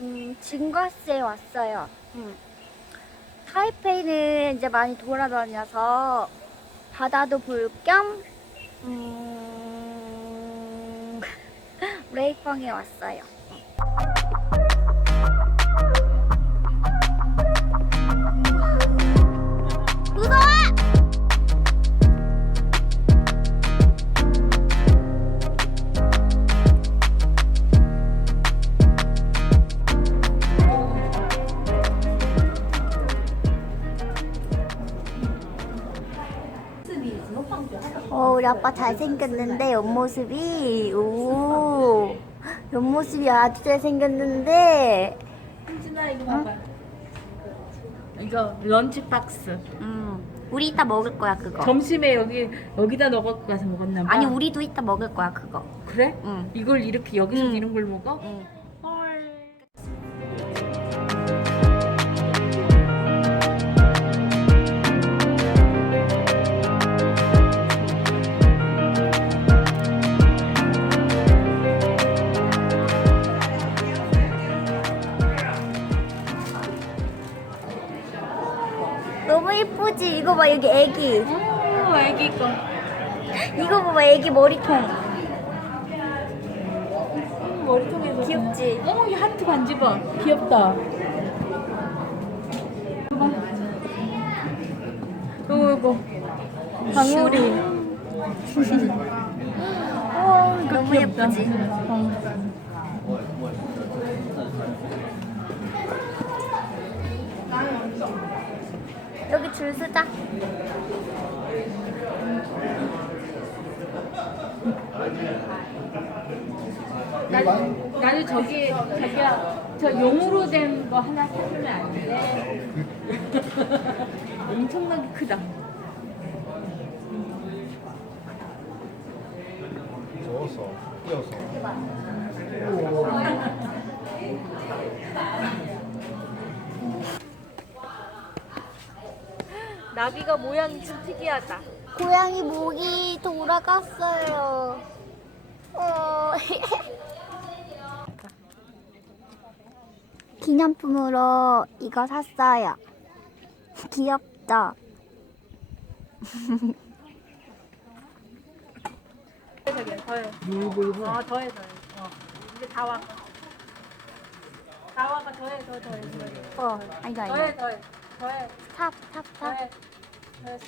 음, 진과스에 왔어요. 음. 타이페이는 이제 많이 돌아다녀서 바다도 볼겸 음, 레이펑에 왔어요. 아빠 잘생겼는데 옆모습이 오 옆모습이 아주 잘생겼는데 현진아 이거 봐봐. 이거 런치 박스. 음 우리 이따 먹을 거야 그거 점심에 여기 여기다 넣어 가서 먹었나 봐. 아니 우리도 이따 먹을 거야 그거 그래? 응. 이걸 이렇게 여기서 응. 이런 걸 먹어? 응. 이거 봐봐 애기 머리통 음, 머리통에서. 귀엽지? 어, 이 하트 반지 봐. 귀엽다. 이거 이거. 방울이. 어 너무 귀엽다. 예쁘지 어. 여기 줄 서자 난, 나는 저기 자기야 저 용으로 된 거 하나 사주면 안 돼? 엄청나게 크다. 저어서 뛰어서 나비가 모양이 좀 특이하다. 고양이 목이 돌아갔어요 어. 기념품으로 이거 샀어요 귀엽죠? 저기 더해. 물불불 어 더해 더해. 어 이제 다 와가. 다 와가 더해 더 더해 더해. 어 아니다 더해 아니다 더해 더해 탑 탑 탑 더해. 더해.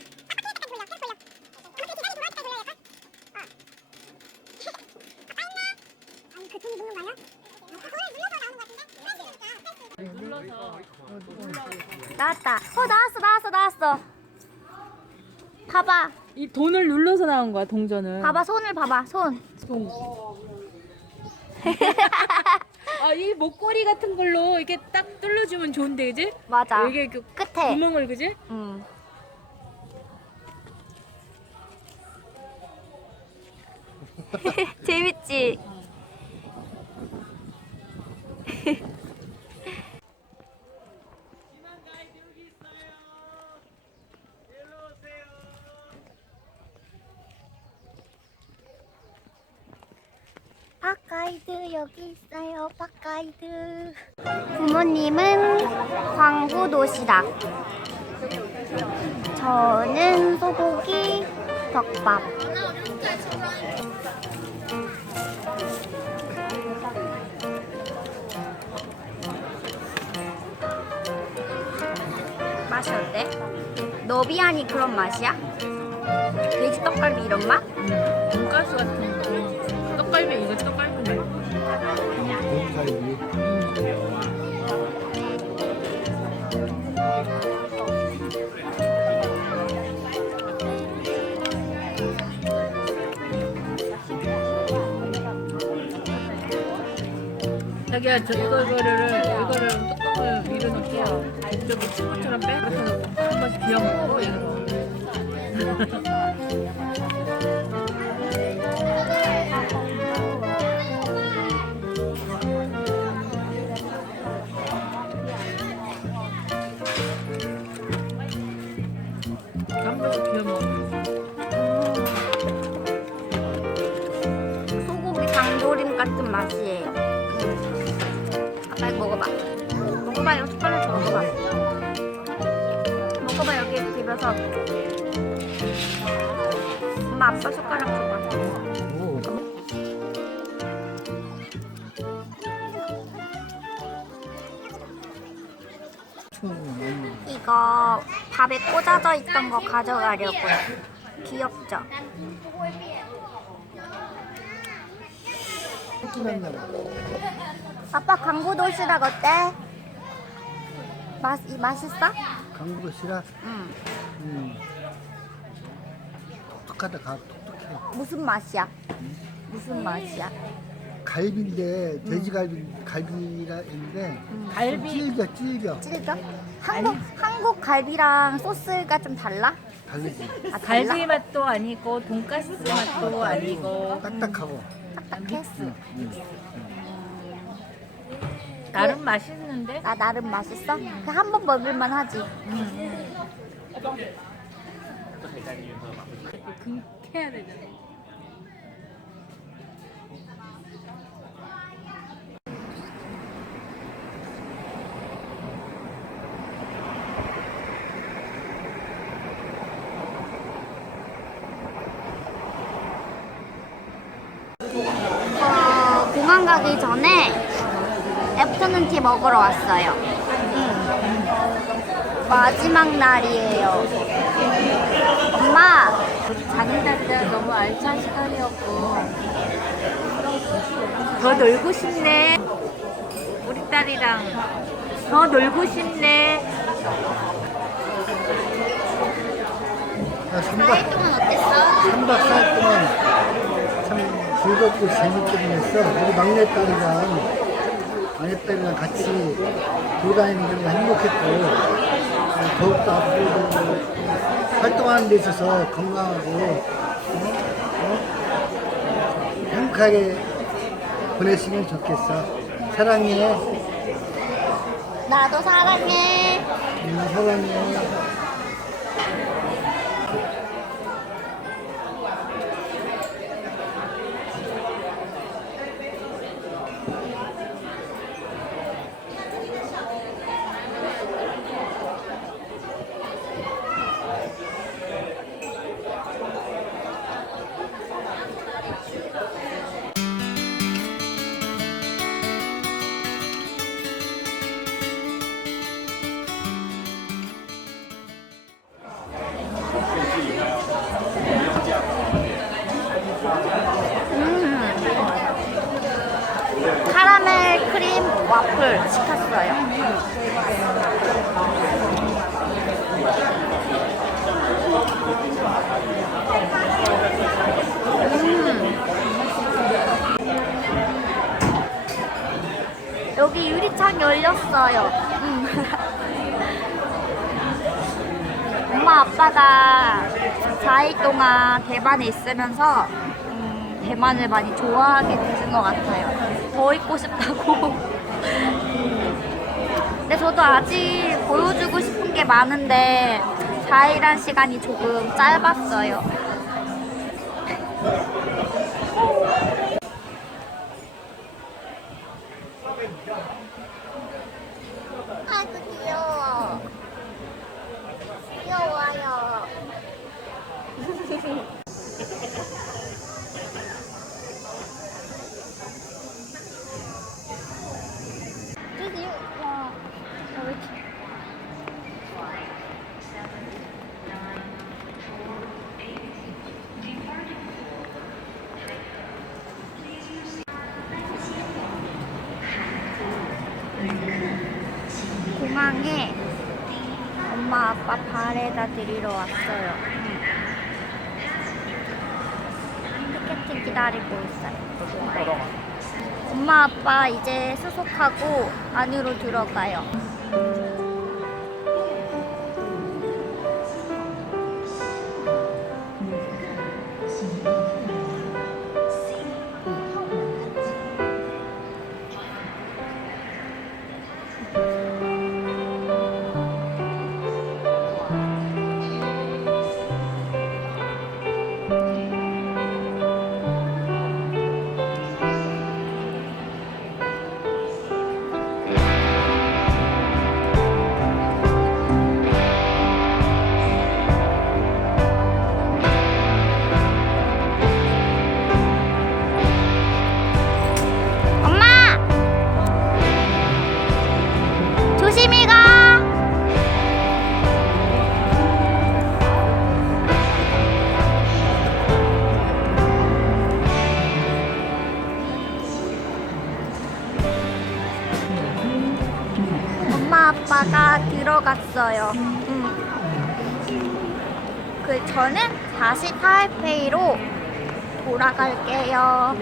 나왔다 어 나왔어 나왔어 나왔어 봐봐 이 돈을 눌러서 나온 거야 동전은. 봐봐 손을 봐봐 손 돈. 아이 목걸이 같은 걸로 이렇게 딱 뚫어주면 좋은데 그지? 맞아 이게 그 끝에 구멍을 그지? 응. 재밌지? 여기 있어요 팟가이드 부모님은 광구 도시락 저는 소고기 덮밥 맛이 어때? 너비아니 그런 맛이야? 돼지 떡갈비 이런 맛? 돈가스 같은 거. 떡갈비 이거 떡갈비 자기야 저 이거 이거를 이거를 뚜껑을 위로 넣고 저기 친구처럼 빼 놓고 한 번씩 비워 먹고 이거. 한 번씩 비워 먹어. 소고기 장조림까지 같은 맛이에요. 먹어봐 이거 숟가락 먹어봐. 먹어봐 여기 집에서. 엄마 아빠 숟가락 줘봐. 오. 이거 밥에 꽂아져 있던 거 가져가려고요. 귀엽죠? 아빠 광고 도시락 어때? 맛, 이 맛있어? 강북 씨라 응. 음. 똑똑하다 가 똑똑해. 무슨 맛이야? 무슨 맛이야? 갈비인데 돼지갈비 갈비라 했는데 갈비 질겨 질겨 찔겨? 한국 한국 갈비랑 소스가 좀 달라? 다르지 아, 달라? 갈비 맛도 아니고 돈가스 맛도 아니고 딱딱하고 딱딱해? 나름 맛있는데 나 나름 맛있어? 그한번 먹을만 하지. 해야 되잖아. 어, 공항 가기 전에 티 먹으러 왔어요. 음. 마지막 날이에요. 엄마, 딸때 너무 알찬 시간이었고 더 놀고 싶네. 우리 딸이랑 더 놀고 싶네. 야, 3박, 나일 동안 어땠어? 3박 4일 동안 참 즐겁고 재밌게 보냈어 우리 막내딸이랑 막내딸이랑 같이 돌아다니는 게 행복했고 어, 더욱더 앞으로도 활동하는 데 있어서 건강하고 어? 어? 행복하게 보냈으면 좋겠어 사랑해 나도 사랑해. 음, 사랑해 여기 유리창 열렸어요. 음. 엄마 아빠가 4일 동안 대만에 있으면서 음, 대만을 많이 좋아하게 되신 것 같아요. 더 있고 싶다고. 근데 저도 아직 보여주고 싶은 게 많은데 4일한 시간이 조금 짧았어요. 아이고 귀여워. 귀여워요. 저기 와. 왜 이렇게 공항에 엄마 아빠 발에다 드리러 왔어요. 티켓팅 기다리고 있어요. 엄마 아빠 이제 수속하고 안으로 들어가요. 갔다가 들어갔어요. 음. 그 저는 다시 타이페이로 돌아갈게요.